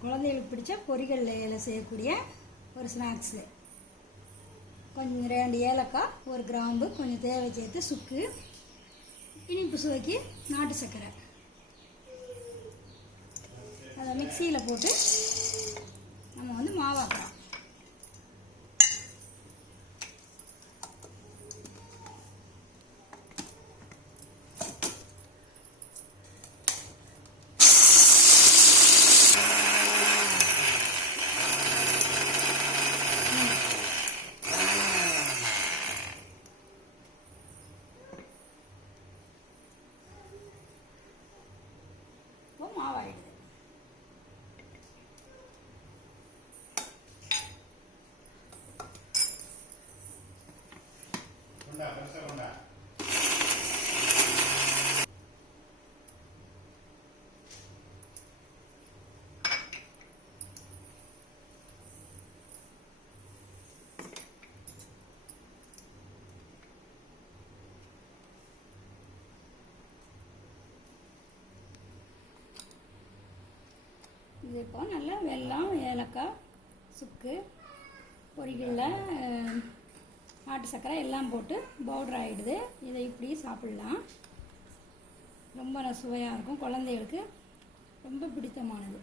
குழந்தைகளுக்கு பிடிச்ச பொரிகடலையில் செய்யக்கூடிய ஒரு ஸ்நாக்ஸு கொஞ்சம் ரெண்டு ஏலக்காய் ஒரு கிராம்பு கொஞ்சம் தேவை சேர்த்து சுக்கு இனிப்பு சுவைக்கு நாட்டு சர்க்கரை. அதை மிக்சியில் போட்டு நம்ம வந்து மாவாக்கலாம் இப்போ மாவாயிடுது கொண்டா பெருசா கொண்டா இது இப்போ நல்லா வெல்லம் ஏலக்காய் சுக்கு பொரிகளில் நாட்டு சர்க்கரை எல்லாம் போட்டு பவுடர் ஆகிடுது இதை இப்படி சாப்பிட்லாம். ரொம்ப சுவையாக இருக்கும் குழந்தைகளுக்கு. ரொம்ப பிடித்தமானது.